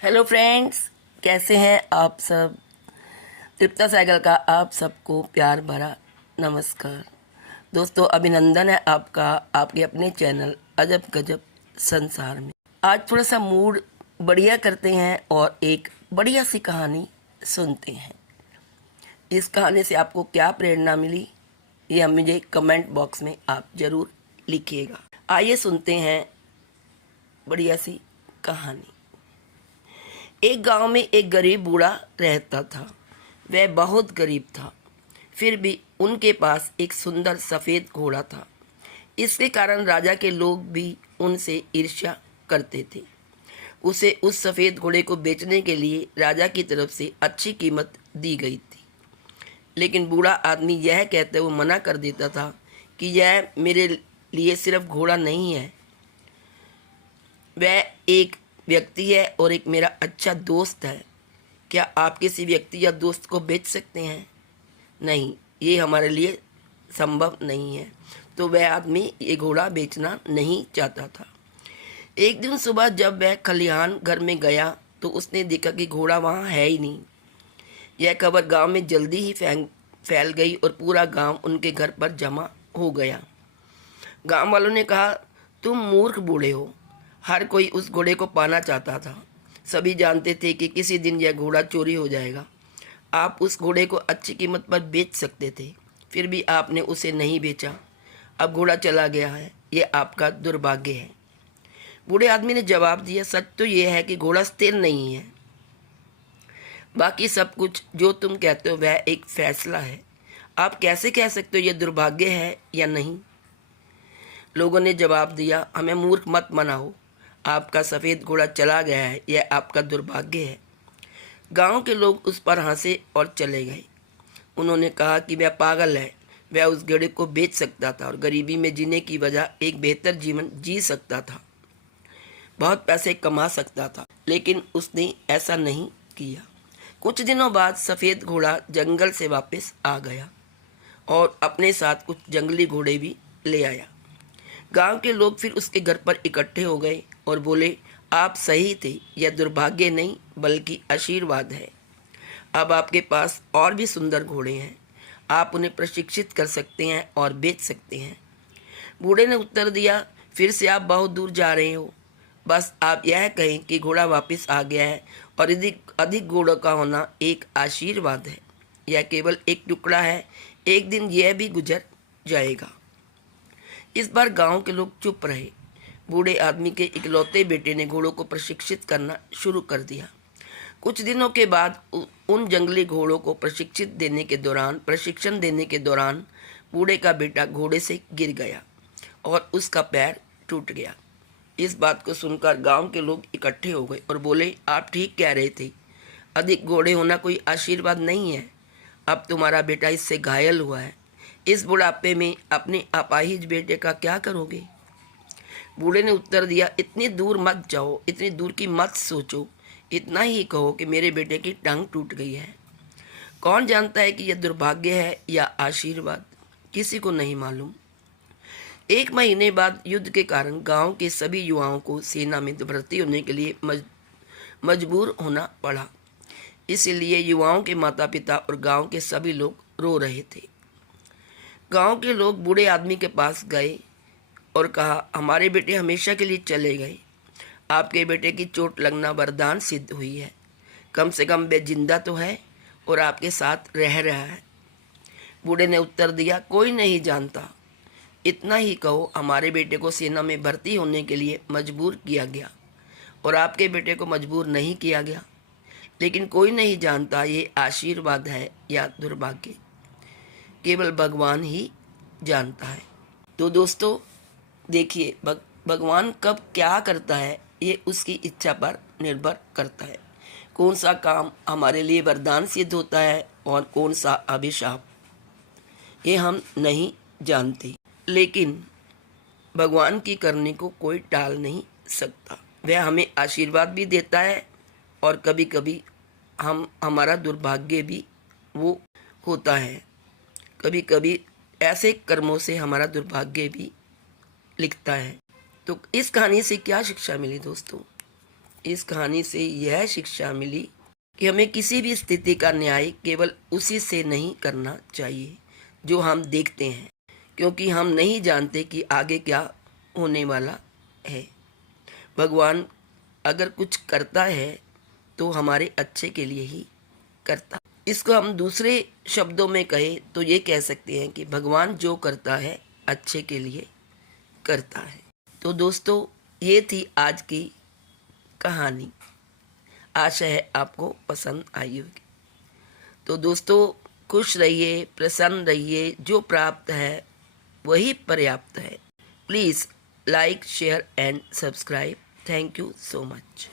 Hello friends, कैसे हैं आप सब। तृप्ता साइकिल का आप सबको प्यार भरा नमस्कार। दोस्तों, अभिनंदन है आपका आपके अपने चैनल अजब गजब संसार में। आज थोड़ा सा मूड बढ़िया करते हैं और एक बढ़िया सी कहानी सुनते हैं। इस कहानी से आपको क्या प्रेरणा मिली, ये मुझे कमेंट बॉक्स में आप ज़रूर लिखिएगा। आइए सुनते हैं बढ़िया सी कहानी। एक गांव में एक गरीब बूढ़ा रहता था। वह बहुत गरीब था, फिर भी उनके पास एक सुंदर सफ़ेद घोड़ा था। इसके कारण राजा के लोग भी उनसे ईर्ष्या करते थे। उसे उस सफ़ेद घोड़े को बेचने के लिए राजा की तरफ से अच्छी कीमत दी गई थी, लेकिन बूढ़ा आदमी यह कहते हुए मना कर देता था कि यह मेरे लिए सिर्फ घोड़ा नहीं है, वह एक व्यक्ति है और एक मेरा अच्छा दोस्त है। क्या आप किसी व्यक्ति या दोस्त को बेच सकते हैं? नहीं, ये हमारे लिए संभव नहीं है। तो वह आदमी ये घोड़ा बेचना नहीं चाहता था। एक दिन सुबह जब वह खलिहान घर में गया तो उसने देखा कि घोड़ा वहाँ है ही नहीं। यह खबर गांव में जल्दी ही फैल गई और पूरा गांव उनके घर पर जमा हो गया। गांव वालों ने कहा, तुम मूर्ख बूढ़े हो। हर कोई उस घोड़े को पाना चाहता था। सभी जानते थे कि किसी दिन यह घोड़ा चोरी हो जाएगा। आप उस घोड़े को अच्छी कीमत पर बेच सकते थे, फिर भी आपने उसे नहीं बेचा। अब घोड़ा चला गया है, ये आपका दुर्भाग्य है। बूढ़े आदमी ने जवाब दिया, सच तो ये है कि घोड़ा स्थिर नहीं है। बाकी सब कुछ जो तुम कहते हो वह एक फैसला है। आप कैसे कह सकते हो यह दुर्भाग्य है या नहीं? लोगों ने जवाब दिया, हमें मूर्ख मत बनाओ। आपका सफ़ेद घोड़ा चला गया है, यह आपका दुर्भाग्य है। गांव के लोग उस पर हंसे और चले गए। उन्होंने कहा कि वह पागल है। वह उस घोड़े को बेच सकता था और गरीबी में जीने की वजह एक बेहतर जीवन जी सकता था, बहुत पैसे कमा सकता था, लेकिन उसने ऐसा नहीं किया। कुछ दिनों बाद सफ़ेद घोड़ा जंगल से वापस आ गया और अपने साथ कुछ जंगली घोड़े भी ले आया। गांव के लोग फिर उसके घर पर इकट्ठे हो गए और बोले, आप सही थे, यह दुर्भाग्य नहीं बल्कि आशीर्वाद है। अब आपके पास और भी सुंदर घोड़े हैं, आप उन्हें प्रशिक्षित कर सकते हैं और बेच सकते हैं। बूढ़े ने उत्तर दिया, फिर से आप बहुत दूर जा रहे हो। बस आप यह कहें कि घोड़ा वापस आ गया है और अधिक घोड़ों का होना एक आशीर्वाद है। यह केवल एक टुकड़ा है, एक दिन यह भी गुजर जाएगा। इस बार गांव के लोग चुप रहे। बूढ़े आदमी के इकलौते बेटे ने घोड़ों को प्रशिक्षित करना शुरू कर दिया। कुछ दिनों के बाद उन जंगली घोड़ों को प्रशिक्षण देने के दौरान बूढ़े का बेटा घोड़े से गिर गया और उसका पैर टूट गया। इस बात को सुनकर गांव के लोग इकट्ठे हो गए और बोले, आप ठीक कह रहे थे, अधिक घोड़े होना कोई आशीर्वाद नहीं है। अब तुम्हारा बेटा इससे घायल हुआ है, इस बुढ़ापे में अपने अपाहिज बेटे का क्या करोगे? बूढ़े ने उत्तर दिया, इतनी दूर मत जाओ, इतनी दूर की मत सोचो, इतना ही कहो कि मेरे बेटे की टांग टूट गई है। कौन जानता है कि यह दुर्भाग्य है या आशीर्वाद? किसी को नहीं मालूम। एक महीने बाद युद्ध के कारण गांव के सभी युवाओं को सेना में भर्ती होने के लिए मजबूर होना पड़ा। इसलिए युवाओं के माता पिता और गांव के सभी लोग रो रहे थे। गांव के लोग बूढ़े आदमी के पास गए और कहा, हमारे बेटे हमेशा के लिए चले गए। आपके बेटे की चोट लगना वरदान सिद्ध हुई है। कम से कम वे जिंदा तो है और आपके साथ रह रहा है। बूढ़े ने उत्तर दिया, कोई नहीं जानता, इतना ही कहो हमारे बेटे को सेना में भर्ती होने के लिए मजबूर किया गया और आपके बेटे को मजबूर नहीं किया गया। लेकिन कोई नहीं जानता ये आशीर्वाद है या दुर्भाग्य, केवल भगवान ही जानता है। तो दोस्तों देखिए, भगवान कब क्या करता है ये उसकी इच्छा पर निर्भर करता है। कौन सा काम हमारे लिए वरदान सिद्ध होता है और कौन सा अभिशाप, ये हम नहीं जानते, लेकिन भगवान की करने को कोई टाल नहीं सकता। वह हमें आशीर्वाद भी देता है और कभी कभी हमारा दुर्भाग्य भी वो होता है। कभी कभी ऐसे कर्मों से हमारा दुर्भाग्य भी लिखता है। तो इस कहानी से क्या शिक्षा मिली दोस्तों? इस कहानी से यह शिक्षा मिली कि हमें किसी भी स्थिति का न्याय केवल उसी से नहीं करना चाहिए जो हम देखते हैं, क्योंकि हम नहीं जानते कि आगे क्या होने वाला है। भगवान अगर कुछ करता है तो हमारे अच्छे के लिए ही करता। इसको हम दूसरे शब्दों में कहें तो ये कह सकते हैं कि भगवान जो करता है अच्छे के लिए करता है। तो दोस्तों, ये थी आज की कहानी। आशा है आपको पसंद आई होगी। तो दोस्तों, खुश रहिए, प्रसन्न रहिए। जो प्राप्त है वही पर्याप्त है। Please like, share and subscribe. Thank you so much.